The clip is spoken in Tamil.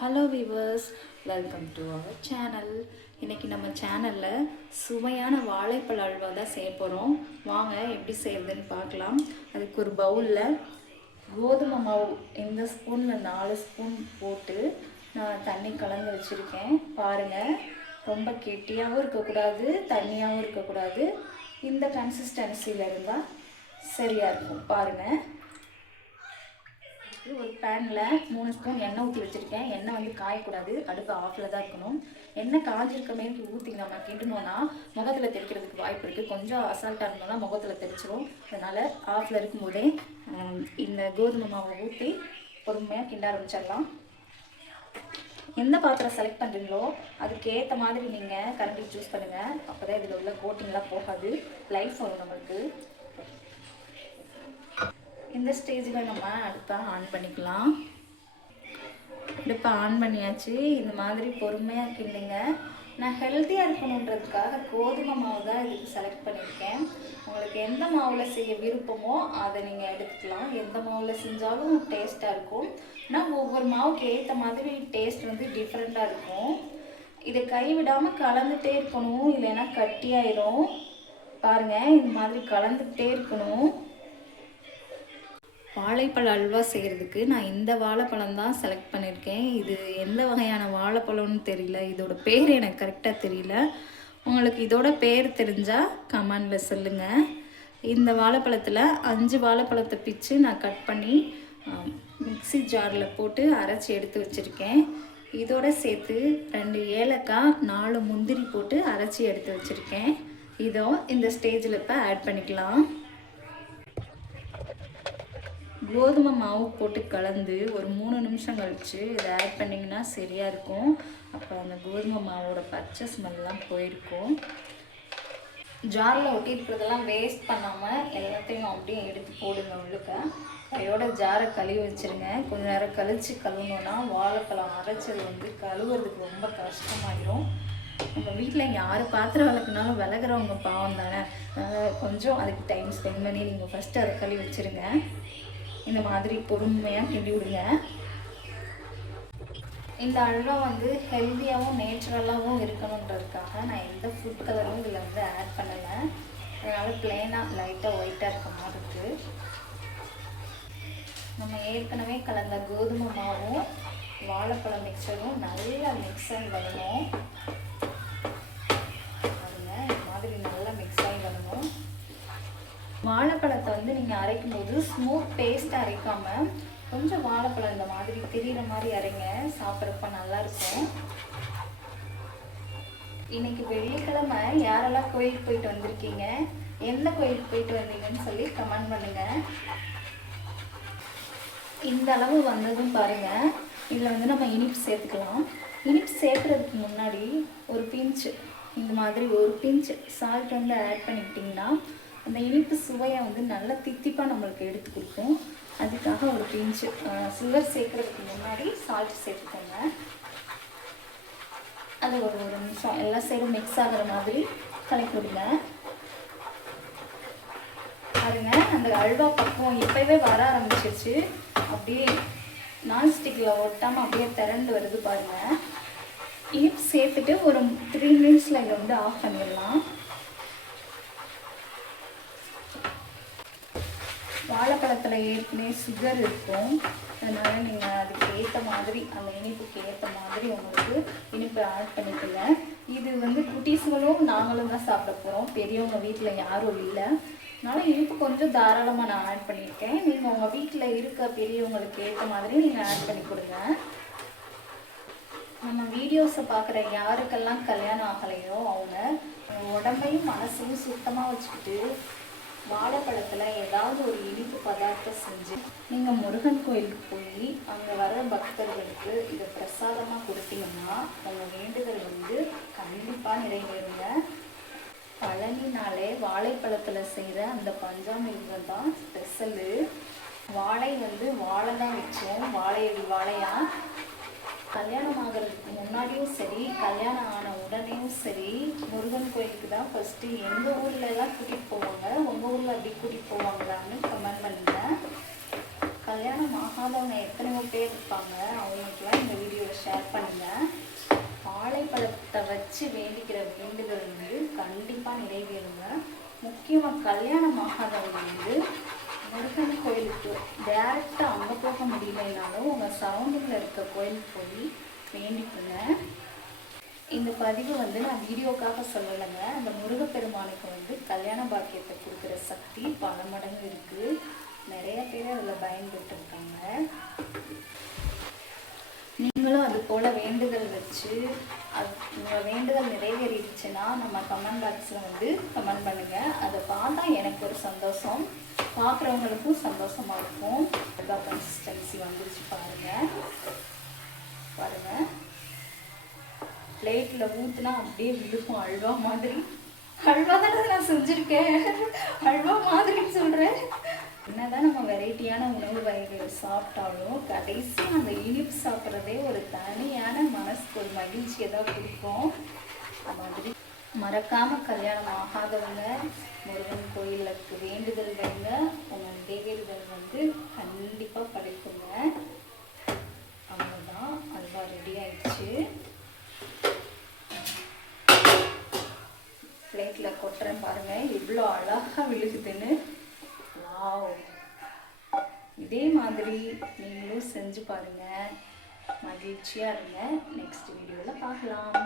Hello viewers, welcome to our channel. இன்றைக்கி நம்ம சேனலில் சுவையான வாழைப்பழ அல்வா தான் செய்ய போகிறோம். வாங்க எப்படி செய்கிறதுன்னு பார்க்கலாம். அதுக்கு ஒரு பவுலில் கோதுமை மாவு இந்த ஸ்பூனில் 4 ஸ்பூன் போட்டு நான் தண்ணி கலந்து வச்சுருக்கேன். பாருங்கள், ரொம்ப கெட்டியாகவும் இருக்கக்கூடாது, தண்ணியாகவும் இருக்கக்கூடாது. இந்த கன்சிஸ்டன்சியில் இருந்தால் சரியாக இருக்கும். பாருங்கள், ஒரு பேனில் 3 ஸ்பூன் எண்ணெய் ஊற்றி வச்சுருக்கேன். எண்ணெய் வந்து காயக்கூடாது, அடுப்பு ஆஃபில் தான் இருக்கணும். எண்ணெய் காஞ்சிருக்கமே ஊற்றி நம்ம கிண்டணுன்னா முகத்தில் தெரிக்கிறதுக்கு வாய்ப்பு இருக்குது. கொஞ்சம் அசால்ட்டாக இருந்தோம்னா முகத்தில் தெரிச்சிடும். அதனால் ஆஃபில் இருக்கும்போதே இந்த கோதுமை மாவை ஊற்றி பொறுமையாக கிண்ட ஆரம்பிச்சிடலாம். எந்த பாத்திரம் செலக்ட் பண்ணுறீங்களோ அதுக்கேற்ற மாதிரி நீங்கள் கரண்டி சூஸ் பண்ணுங்கள். அப்போ தான் இதில் உள்ள கோட்டிங்லாம் போகாது, லைஃப் வரும் நம்மளுக்கு. இந்த ஸ்டேஜில் நம்ம அடுப்பை ஆன் பண்ணிக்கலாம். அடுப்பை ஆன் பண்ணியாச்சு. இந்த மாதிரி பொறுமையாக கிண்டுங்க. நான் ஹெல்த்தியாக இருக்கணுன்றதுக்காக கோதுமை மாவு தான் இதுக்கு செலக்ட் பண்ணியிருக்கேன். உங்களுக்கு எந்த மாவில் செய்ய விருப்பமோ அதை நீங்கள் எடுத்துக்கலாம். எந்த மாவில் செஞ்சாலும் டேஸ்ட்டாக இருக்கும். ஆனால் ஒவ்வொரு மாவுக்கு ஏற்ற மாதிரி டேஸ்ட் வந்து டிஃப்ரெண்ட்டாக இருக்கும். இதை கைவிடாமல் கலந்துகிட்டே இருக்கணும், இல்லைன்னா கட்டியாயிரும். பாருங்கள், இந்த மாதிரி கலந்துக்கிட்டே இருக்கணும். வாழைப்பழ அல்வா செய்கிறதுக்கு நான் இந்த வாழைப்பழம் தான் செலக்ட் பண்ணியிருக்கேன். இது எந்த வகையான வாழைப்பழம்னு தெரியல, இதோட பேர் எனக்கு கரெக்டாக தெரியல. உங்களுக்கு இதோட பேர் தெரிஞ்சால் கமெண்டில் சொல்லுங்கள். இந்த வாழைப்பழத்தில் 5 வாழைப்பழத்தை பிச்சு நான் கட் பண்ணி மிக்ஸி ஜாரில் போட்டு அரைச்சி எடுத்து வச்சுருக்கேன். இதோட சேர்த்து 2 ஏலக்காய், 4 முந்திரி போட்டு அரைச்சி எடுத்து வச்சுருக்கேன். இதோ இந்த ஸ்டேஜில் இப்போ ஆட் பண்ணிக்கலாம். கோதுமை மாவு போட்டு கலந்து ஒரு 3 நிமிஷம் கழித்து இதை ஆட் பண்ணிங்கன்னா சரியாக இருக்கும். அப்போ அந்த கோதுமை மாவோட பச்சை ஸ்மெல்லாம் போயிருக்கும். ஜாரில் ஒட்டி இருக்கிறதெல்லாம் வேஸ்ட் பண்ணாமல் எல்லாத்தையும் அப்படியே எடுத்து போடுங்க. உள்ளுக்க கையோட ஜாரை கழுவி வச்சுருங்க. கொஞ்சம் நேரம் கழித்து கழுவணுன்னா வாழைப்பழம் அரைச்சது வந்து கழுவுறதுக்கு ரொம்ப கஷ்டமாயிடும். நம்ம வீட்டில் யார் பாத்திரம் விளக்குனாலும் விளக்குறவங்க பாவம் தானே. கொஞ்சம் அதுக்கு டைம் ஸ்பெண்ட் பண்ணி நீங்கள் ஃபஸ்ட்டு அதை கழுவி வச்சுருங்க. இந்த மாதிரி பொறுமையாக கிண்டி விடுங்க. இந்த அல்வா வந்து ஹெல்த்தியாகவும் நேச்சுரலாகவும் இருக்கணுன்றதுக்காக நான் எந்த ஃபுட் கலரும் இதில் வந்து ஆட் பண்ணலை. அதனால் பிளெயினாக லைட்டாக ஒயிட்டாக இருக்க மாதிரி இருக்குது. நம்ம ஏற்கனவே கலந்த கோதுமை மாவும் வாழைப்பழம் மிக்சரும் நல்லா மிக்ஸ் ஆகி வரணும். அதுங்க இந்த மாதிரி நல்லா மிக்ஸ் ஆகி வரணும். வாழைப்பழத்தை வந்து நீங்கள் அரைக்கும் போது ஸ்மூத் பேஸ்ட்டாக அரைக்காமல் கொஞ்சம் வாழைப்பழம் இந்த மாதிரி தெரிகிற மாதிரி அரைங்க. சாப்பிட்றப்ப நல்லாயிருக்கும். இன்னைக்கு வெள்ளிக்கிழமை யாரெல்லாம் கோயிலுக்கு போயிட்டு வந்திருக்கீங்க, எந்த கோயிலுக்கு போயிட்டு வந்தீங்கன்னு சொல்லி கமெண்ட் பண்ணுங்கள். இந்த அளவு வந்ததும் பாருங்கள். இதில் வந்து நம்ம இனிப்பு சேர்த்துக்கலாம். இனிப்பு சேர்க்குறதுக்கு முன்னாடி ஒரு பிஞ்சு இந்த மாதிரி ஒரு பிஞ்சு சால்ட் வந்து ஆட் பண்ணிக்கிட்டிங்கன்னா அந்த இனிப்பு சுவையை வந்து நல்லா தித்திப்பாக நம்மளுக்கு எடுத்து கொடுக்கும். அதுக்காக ஒரு பிஞ்சு சுகர் சேர்க்குறதுக்கு முன்னாடி சால்ட் சேர்த்துக்கோங்க. அது ஒரு நிமிஷம் எல்லா சைடும் மிக்ஸ் ஆகிற மாதிரி கலக்கி விடுங்க. பாருங்க, அந்த அல்வா பக்குவம் இப்போவே வர ஆரம்பிச்சிருச்சு. அப்படியே நான்ஸ்டிக்கில் ஒட்டாமல் அப்படியே திரண்டு வருது பாருங்கள். இனிப்பு சேர்த்துட்டு ஒரு 3 மினிட்ஸில் இதை வந்து ஆஃப் பண்ணிடலாம். வாழைப்பழத்தில் ஏற்கனவே சுகர் இருக்கும். அதனால் நீங்கள் அதுக்கு ஏற்ற மாதிரி அந்த இனிப்புக்கு ஏற்ற மாதிரி உங்களுக்கு இனிப்பு ஆட் பண்ணிக்கல. இது வந்து குட்டீஸுங்களும் நாங்களும் தான் சாப்பிட போகிறோம். பெரியவங்க வீட்டில் யாரும் இல்லை. அதனால் இனிப்பு கொஞ்சம் தாராளமாக நான் ஆட் பண்ணியிருக்கேன். நீங்கள் உங்கள் வீட்டில் இருக்க பெரியவங்களுக்கு ஏற்ற மாதிரி நீங்கள் ஆட் பண்ணி கொடுங்க. நம்ம வீடியோஸை பார்க்குற யாருக்கெல்லாம் கல்யாணம் ஆகலையோ அவங்க உடம்பையும் மனசையும் சுத்தமாக வச்சுக்கிட்டு வாழைப்பழத்தில் ஏதாவது ஒரு இனிப்பு பதார்த்தம் செஞ்சு நீங்கள் முருகன் கோயிலுக்கு போய் அங்கே வர பக்தர்களுக்கு இதை பிரசாதமாக கொடுத்தீங்கன்னா உங்கள் வேண்டுதல் வந்து கண்டிப்பாக நிறைவேறுங்க. பழனினாலே வாழைப்பழத்தில் செய்கிற அந்த பஞ்சாமிர்தம் தான் ஸ்பெஷலு. வாழை வந்து வாழை தான் வச்சோம், வாழையாக. கல்யாணம் ஆகிறதுக்கு முன்னாடியும் சரி, கல்யாணம் ஆன உடனேயும் சரி, முருகன் கோயிலுக்கு தான் ஃபஸ்ட்டு எங்கள் ஊர்லலாம் கூட்டிகிட்டு போவாங்க. உங்கள் ஊரில் அப்படி கூட்டிகிட்டு போவாங்களான்னு கமெண்ட் பண்ணுங்கள். கல்யாணம் ஆகாதவங்க எத்தனையோ பேர் இருப்பாங்க, அவங்களுக்குலாம் இந்த வீடியோவை ஷேர் வச்சு வேண்டிக்கிற வேண்டுதல் வந்து கண்டிப்பாக நிறைவேறுங்க. முக்கியமாக கல்யாணம் ஆகாதவங்க வந்து முருகன் கோயிலுக்கு டேரெக்டாக அங்கே போக முடியலைனாலும் உங்கள் சரௌண்டிங்கில் இருக்க கோயிலுக்கு போய் வேண்டிக்குங்க. இந்த பதிவு வந்து நான் வீடியோக்காக சொல்லலைங்க. அந்த முருகப்பெருமானுக்கு வந்து கல்யாண பாக்கியத்தை கொடுக்குற சக்தி பல மடங்கு இருக்குது. நிறைய பேர் அதில் பயன்பட்டுருக்காங்க. நீங்களும் அது போல் வேண்டுதல் வச்சு உங்கள் வேண்டுதல் நிறைவேறிடுச்சுன்னா நம்ம கமெண்ட் பாக்ஸில் வந்து கமெண்ட் பண்ணுங்கள். அதை பார்த்தா எனக்கு ஒரு சந்தோஷம், பார்க்குறவங்களுக்கும் சந்தோஷமாக இருக்கும். நல்லா கன்சிஸ்டன்சி வந்துருச்சு பாருங்கள். பிளேட்டில் ஊற்றுனா அப்படியே விழுக்கும் அல்வா மாதிரி. அல்வா தானே நான் செஞ்சுருக்கேன், அல்வா மாதிரின்னு சொல்கிறேன். என்னதான் நம்ம வெரைட்டியான உணவு வகைகள் சாப்பிட்டாலும் கடைசி அந்த இனிப்பு சாப்பிட்றதே ஒரு தனியான மனசுக்கு ஒரு மகிழ்ச்சியை தான் கொடுக்கும். அது மாதிரி மறக்காமல் கல்யாணம் ஆகாதவங்க முருகன் கோயிலுக்கு வேண்டுதல் வைங்க. உங்கள் வேண்டுதல் வந்து கண்டிப்பாக படைக்குங்க. அவ்வளோதான், அல்வா ரெடி ஆயிடுச்சு. பிளேட்டில் கொட்டுறேன் பாருங்கள், இவ்வளோ அழகாக விழுகுதுன்னு. வாவ்! இதே மாதிரி நீங்களும் செஞ்சு பாருங்கள், மகிழ்ச்சியாக இருங்க. நெக்ஸ்ட் வீடியோவில் பார்க்கலாம்.